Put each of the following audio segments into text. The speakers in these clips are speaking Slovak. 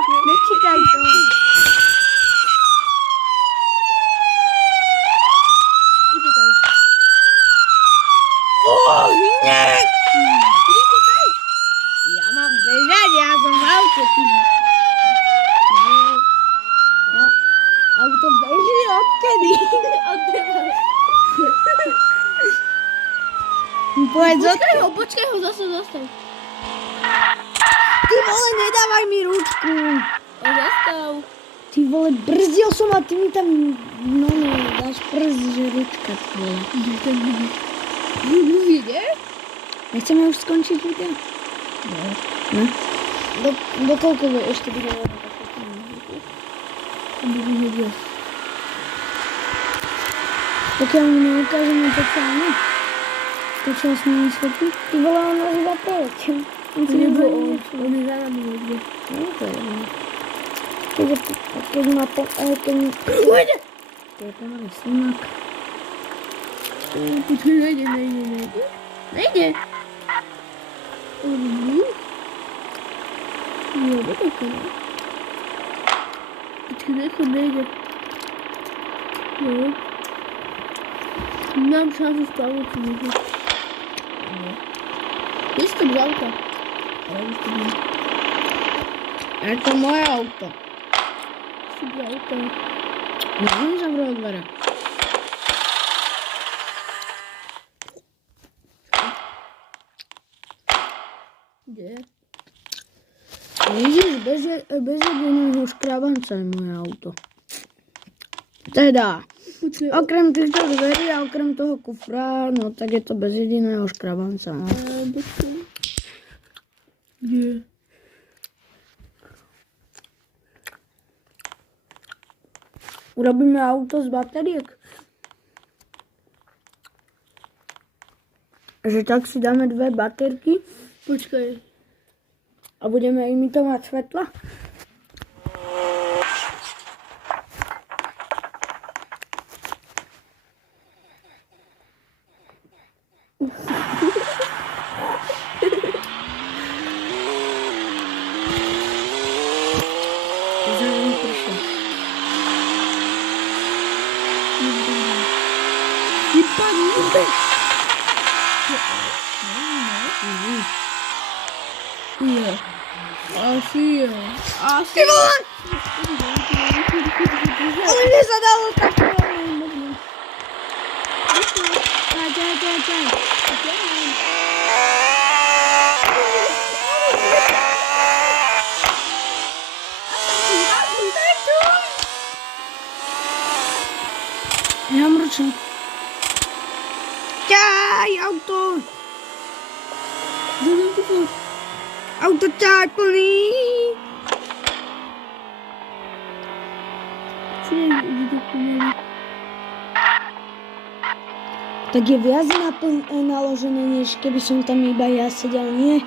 Nečítaj to. Utekaj. Nie! Utekaj. Ja mám bežať, ja som v aute, ty. Ja, auto beží odkedy? Od teraz. Povedz Počkaj ho, zase zastav. Ty vole, nedávaj mi ručku. Zastav. Ty vole, brzdil som a ty mi tam, no dáš prst, že ručka, ty vole. Ide? Nechceme už skončiť video? No. Do koľko ešte budeme na takto? Pokiaľ mu neukážeme to celé, to čo sme nesvetli, ty vole, on nás iba preletím. On si Nebo nebude. on je za nami niekde. No to je jedno. Keď ma to, keď mi... Ujde! To je pomalý snímak. Počkaj, nejde. Nejde. Jo, tak ne. Počkej, nejde. No. Mám šancu správne to nejde. Vystup z auta. Ale vystup nie. Je to moje auto. Vystup z auta. No, on zavrel dvere. Kde? Vidíš, bez jediného škrabanca je moje auto. Teda, Počkej, okrem týchto dverí a okrem toho kufra, no tak je to bez jediného škrabanca. No. počkej. Kde? Urobíme auto z batériek. Že tak si dáme dve baterky Počkaj. a budeme imitovať svetla. Zelený pršel. Vypadni. Jo. Asi jo. Ty vole! Ale mne sa dalo tak Čaj. Ja mrčím. Čaj, auto! Auto čaj plný! Tak je viac naložené, než keby som tam iba ja sedel, nie?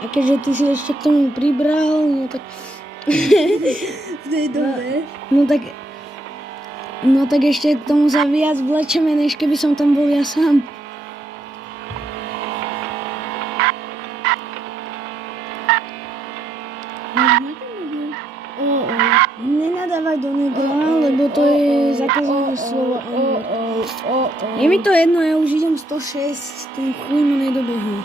A keďže ty si ešte k tomu pribral, no tak... V tej dole. No tak ešte k tomu sa viac vlečeme, než keby som tam bol ja sám. Nenadávaj do negra, lebo to je zakázané slovo. Je mi to jedno, ja už idem 106, ten chuj ma nedobehne.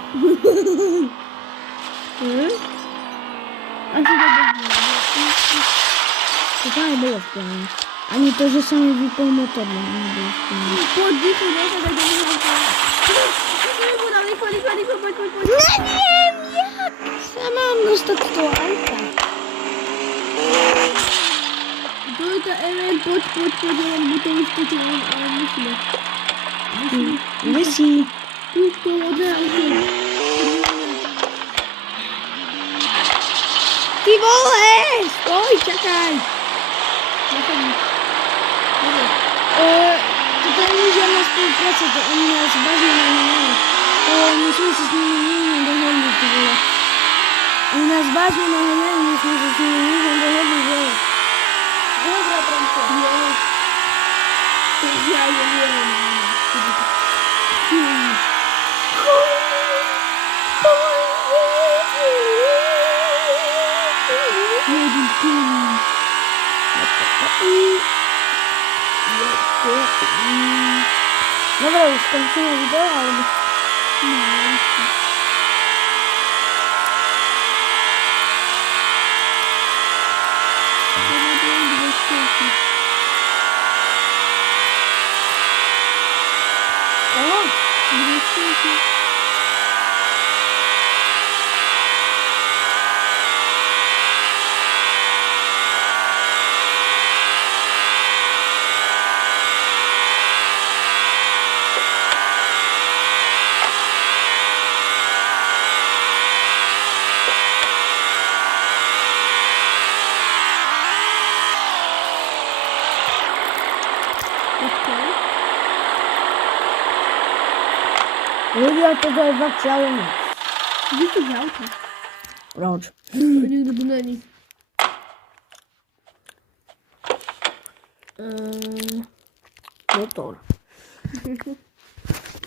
Asi dobehne. To tam nebolo v pláne. Ani to, že sa mi vypol motor, nebolo v pláne. Poď, rýchlo, nechaj do neho. Rýchlo, poď. Neviem, jak sa mám dostať z toho auta. Dojka, Ellen, poď, lebo to už počuť, ale musíme. Kde si? Tu, od auto. Ty vole, stoj, čakaj. Toto nie je žiadna spolupráca, to oni nás bavia na nové. To musíme sa s nimi nikým dohodnúť, ty vole. Oni nás bavia na nové, musíme sa s nimi nikým dohodnúť, vole. Dobre, Bramko. Ja neviem. один пункт. Dobra, już kończymy wideo, ale... O! Lubię tego chyba chciałem. Gdzie to działka? Proč? Nigdy by na nic. Motor.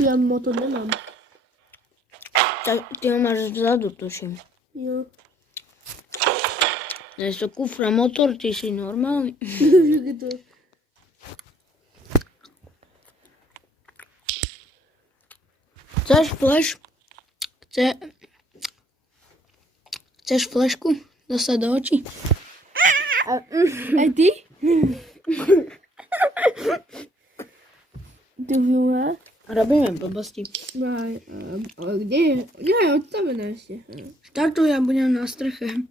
Ja motor nie mam. Ty ho máš vzadu, tuším. Jo. Je to kufra motor, ty si normálny. Jakie to? Chceš flash? Chceš flašku? Dostať do očí? Aj ty? Ty vole? Robíme blbosti. Ale kde je? Nie, je odstavená ešte. Štartuj a budem na streche.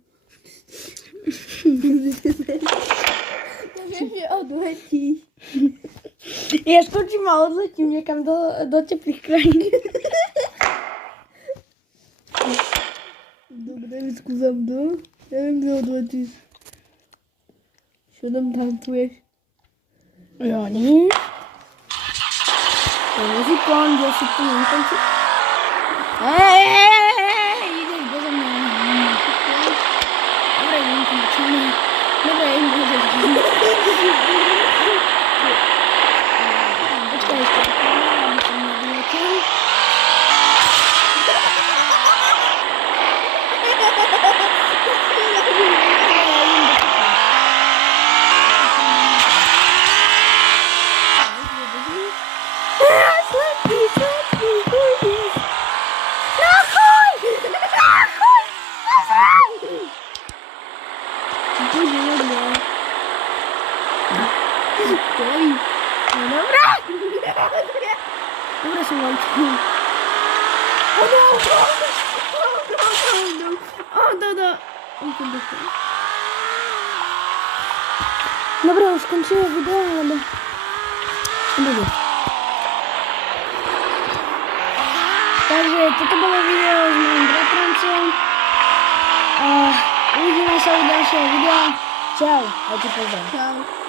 To vieš, že odletíš. Ja skočím a odletím niekam do teplých krajín. Dobre, vyskúšam to. Neviem, kde odletíš. Čo tam tankuješ? Ja nie. To je zikon, kde si tu nekončí. Hej, ideš bezo mňa. Dobre, idem ti na číne. Dobre, idem ti na číne. Počkaj ešte. Aby som nevyletel. Dobre som vám tu. Dobre, už skončíme video, lebo... Dobre. Takže toto bolo video s mojím bratrancom. A uvidíme sa u ďalšieho videa. Čau, a ti pozdrav. Čau.